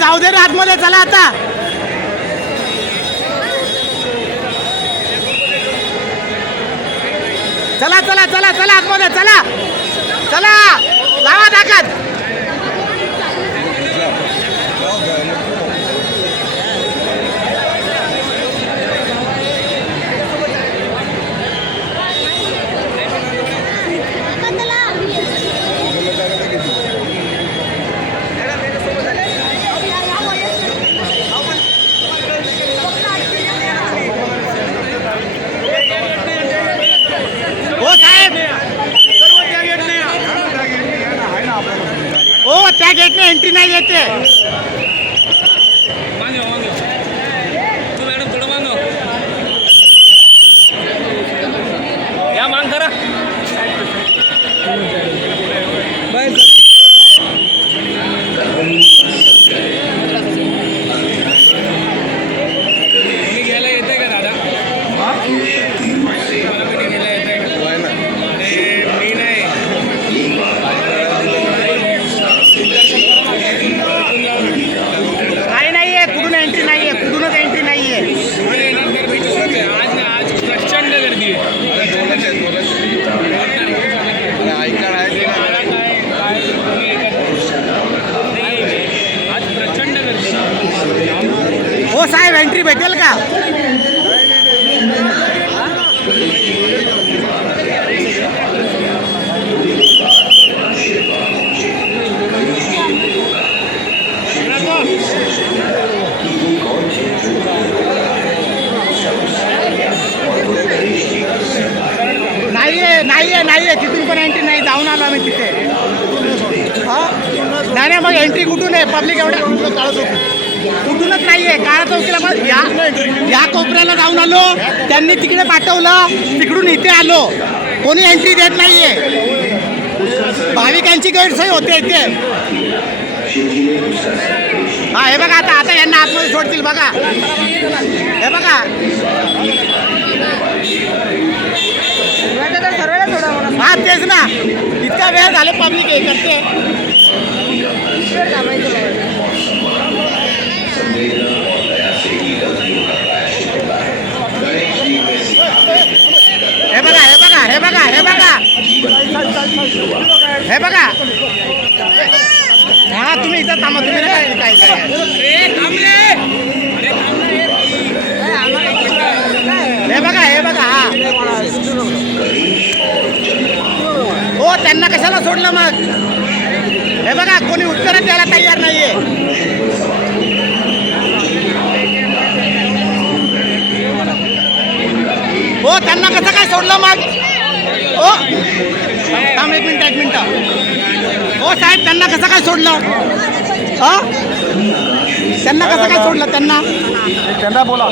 जाऊ दे रे आतमध्ये, चला आता. चला चला चला चला आतमध्ये, चला चला, लावा ताकद. त्या गेटने एंट्री नाही देते. मॅडम थोडं मागव या, मांग करा. तुम्ही घ्यायला येते का दादा? मला कधी घ्यायला येते का? मी नाही. काही नाहीये, कुठून एंट्री नाहीये, कुठूनच एंट्री नाहीये. आज प्रचंड गर्दी आहे. आज प्रचंड गर्दी. हो साहेब, एंट्री भेटेल का? नाहीये, तिथून पण एंट्री नाही. जाऊन आलो आम्ही तिथे. नाही मग एंट्री कुठून आहे? पब्लिक एवढं कुठूनच नाहीये. काळा चौकीला पण या कोपऱ्याला जाऊन आलो, त्यांनी तिकडे पाठवलं, तिकडून इथे आलो. कोणी एंट्री देत नाहीये. भाविकांची गैरसोय होते इथे. हा, हे बघा आता यांना आतमध्ये सोडतील बघा. हे बघा, हा तेच ना, इतका वेळ झाले पब्लिक हे करते. हे बघा हे बघा हे बघा हे बघा हे बघा. हा, तुम्ही इथं थांबा. तुम्ही काय काय हे बघा हे बघा. हा हो, त्यांना कशाला सोडलं मग? हे बघा, कोणी उत्तर द्यायला तयार नाहीये. हो, त्यांना कसं काय सोडलं मग? हो थांब, एक मिनिट. हो साहेब, त्यांना कसं काय सोडलं? हा, त्यांना कसं काय सोडलं? त्यांना बोला.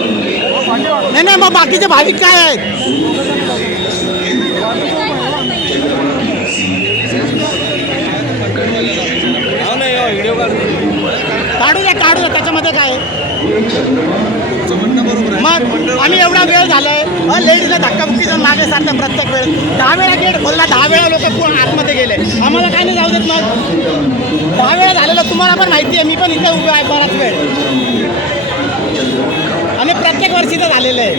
नाही मग बाकीचे भाविक काय आहेत? काढू द्या, त्याच्यामध्ये काय? मग आम्ही एवढा वेळ झालाय, लेडीजला धक्काबुक्कीचा मागे सारखं प्रत्येक वेळ. 10 वेळा गेट खोलला, 10 वेळा लोक आतमध्ये गेले. आम्हाला काय नाही जाऊ देत. मग 10 वेळा झालेलं तुम्हाला पण माहिती आहे. मी पण इथे उभे आहे बराच वेळ, आणि प्रत्येक वर्षी तर झालेलं आहे.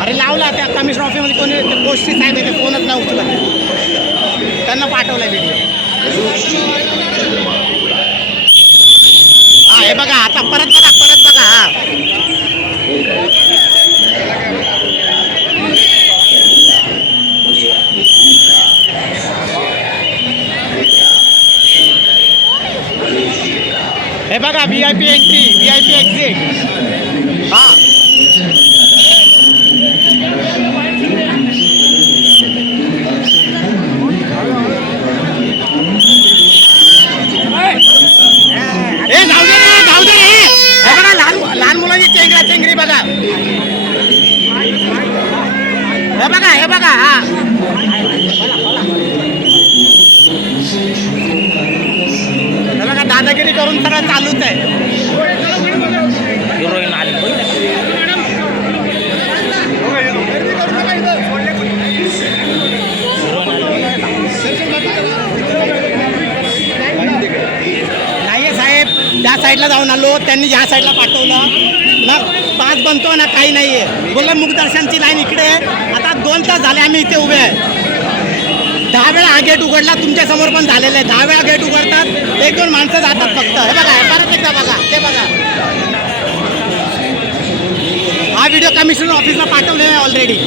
अरे लावला त्या कमिशनर ऑफिसमध्ये कोणी पोस्टी साहेब आहे, फोनच नाही उचलत. त्यांना पाठवलाय व्हिडिओ. हा, हे बघा आता परत बघा. हा, हे बघा VIP एंट्री, VIP एक्झिट. हा ए जाऊ दे रे, जाऊ दे रे. हे बघा लहान लहान मुलांची चेंगरा चेंगरी बघा. हे बघा हा. हे बघा दादागिरी करून सगळं चालूच आहे. हिरोईन आली. नाही साहेब, त्या साईडला जाऊन आलो, त्यांनी ह्या साईडला पाठवलं ना. पास बनतो ना, काही नाही आहे. बोललं मुखदर्शनची लाईन इकडे आहे. आता 2 तास झाले आम्ही इथे उभे आहे. 10 वेळा हा गेट उघडला, तुमच्या समोर पण झालेलं आहे. 10 वेळा गेट उघडतात, 1-2 माणसं जातात फक्त. हे बघा, परत एकदा बघा, ते बघा. हा व्हिडिओ कमिशनर ऑफिसला पाठवलेला आहे ऑलरेडी.